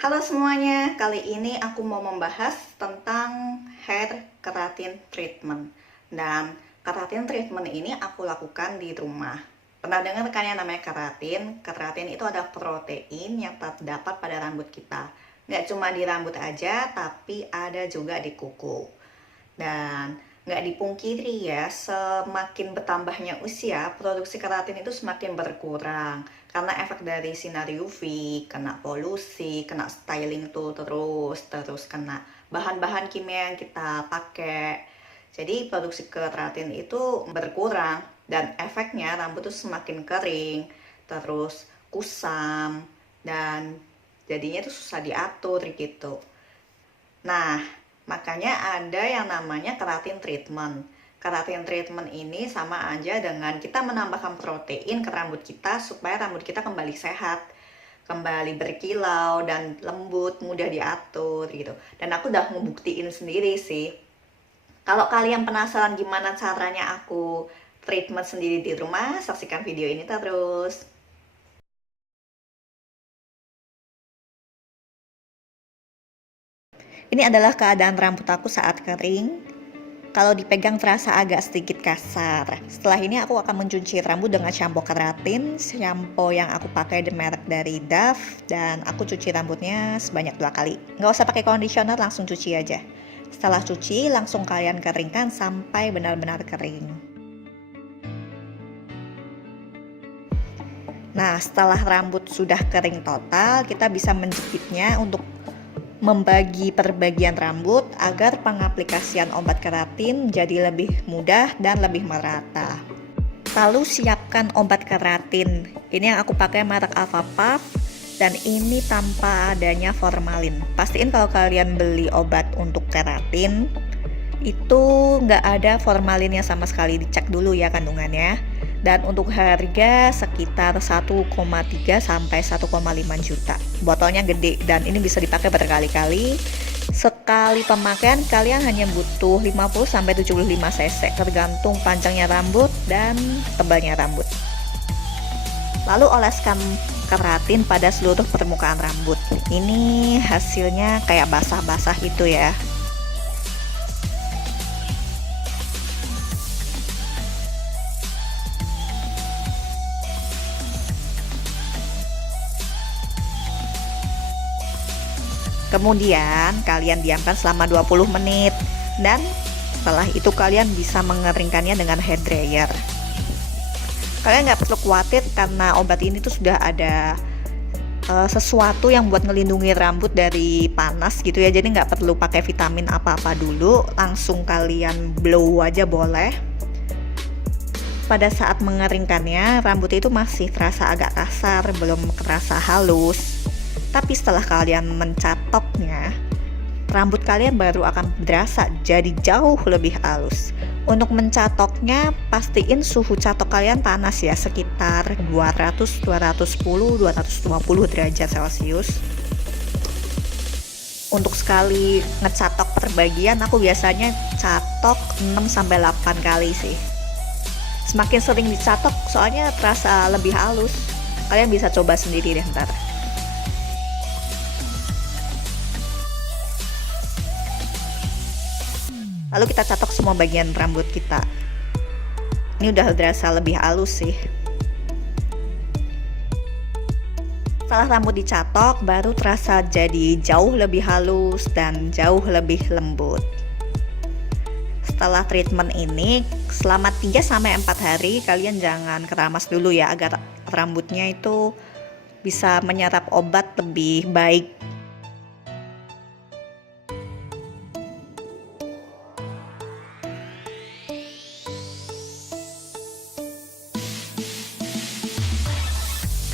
Halo semuanya, kali ini aku mau membahas tentang hair keratin treatment. Dan keratin treatment ini aku lakukan di rumah. Pernah dengar kan yang namanya keratin? Keratin itu ada protein yang terdapat pada rambut kita. Nggak cuma di rambut aja, tapi ada juga di kuku. Dan nggak dipungkiri ya, semakin bertambahnya usia, produksi keratin itu semakin berkurang. Karena efek dari sinar UV, kena polusi, kena styling tuh terus kena bahan-bahan kimia yang kita pakai. Jadi produksi keratin itu berkurang dan efeknya rambut tuh semakin kering, terus kusam, dan jadinya tuh susah diatur gitu. Nah, makanya ada yang namanya keratin treatment. Keratin treatment ini sama aja dengan kita menambahkan protein ke rambut kita supaya rambut kita kembali sehat, kembali berkilau dan lembut, mudah diatur gitu. Dan aku udah ngebuktiin sendiri sih. Kalau kalian penasaran gimana caranya aku treatment sendiri di rumah, saksikan video ini terus. Ini adalah keadaan rambut aku saat kering. Kalau dipegang terasa agak sedikit kasar. Setelah ini aku akan mencuci rambut dengan shampoo keratin. Shampoo yang aku pakai di merek dari Dove. Dan aku cuci rambutnya sebanyak 2 kali. Nggak usah pakai conditioner, langsung cuci aja. Setelah cuci, langsung kalian keringkan sampai benar-benar kering. Nah, setelah rambut sudah kering total, kita bisa menjepitnya untuk membagi perbagian rambut agar pengaplikasian obat keratin jadi lebih mudah dan lebih merata. Lalu siapkan obat keratin. Ini yang aku pakai merek Alpha Puff dan ini tanpa adanya formalin. Pastiin kalau kalian beli obat untuk keratin itu nggak ada formalinnya sama sekali, dicek dulu ya kandungannya. Dan untuk harga sekitar 1,3 sampai 1,5 juta. Botolnya gede dan ini bisa dipakai berkali-kali. Sekali pemakaian kalian hanya butuh 50 sampai 75 cc tergantung panjangnya rambut dan tebalnya rambut. Lalu oleskan keratin pada seluruh permukaan rambut. Ini hasilnya kayak basah-basah itu ya. Kemudian kalian diamkan selama 20 menit dan setelah itu kalian bisa mengeringkannya dengan hair dryer. Kalian nggak perlu khawatir karena obat ini tuh sudah ada sesuatu yang buat ngelindungi rambut dari panas gitu ya. Jadi nggak perlu pakai vitamin apa-apa dulu, langsung kalian blow aja boleh. Pada saat mengeringkannya rambut itu masih terasa agak kasar, belum terasa halus. Tapi setelah kalian mencatoknya, rambut kalian baru akan berasa jadi jauh lebih halus. Untuk mencatoknya, pastiin suhu catok kalian panas ya, sekitar 200, 210, 220 derajat Celcius. Untuk sekali ngecatok perbagian, aku biasanya catok 6-8 kali sih. Semakin sering dicatok, soalnya terasa lebih halus. Kalian bisa coba sendiri deh ntar. Lalu kita catok semua bagian rambut kita. Ini udah berasa lebih halus sih. Setelah rambut dicatok, baru terasa jadi jauh lebih halus dan jauh lebih lembut. Setelah treatment ini, selama 3-4 hari kalian jangan keramas dulu ya, agar rambutnya itu bisa menyerap obat lebih baik.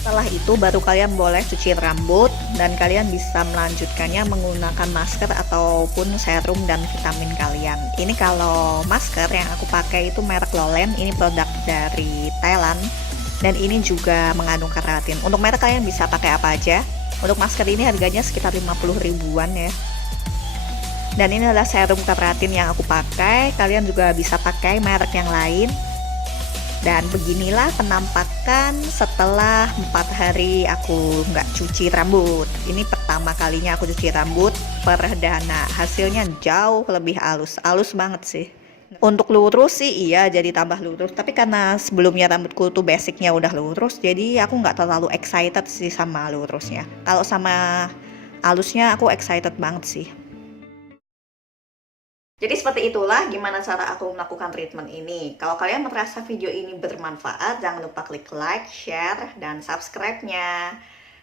Setelah itu baru kalian boleh cuci rambut dan kalian bisa melanjutkannya menggunakan masker ataupun serum dan vitamin kalian. Ini kalau masker yang aku pakai itu merek Lowland, ini produk dari Thailand dan ini juga mengandung keratin. Untuk merek kalian bisa pakai apa aja. Untuk masker ini harganya sekitar 50 ribuan ya. Dan ini adalah serum keratin yang aku pakai. Kalian juga bisa pakai merek yang lain. Dan beginilah penampakan setelah 4 hari aku nggak cuci rambut. Ini pertama kalinya aku cuci rambut perdana. Hasilnya jauh lebih halus, halus banget sih. Untuk lurus sih iya jadi tambah lurus. Tapi karena sebelumnya rambutku tuh basicnya udah lurus, jadi aku nggak terlalu excited sih sama lurusnya. Kalau sama halusnya aku excited banget sih. Jadi seperti itulah gimana cara aku melakukan treatment ini. Kalau kalian merasa video ini bermanfaat, jangan lupa klik like, share, dan subscribe-nya.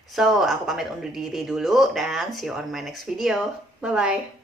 So, aku pamit undur diri dulu dan see you on my next video. Bye-bye.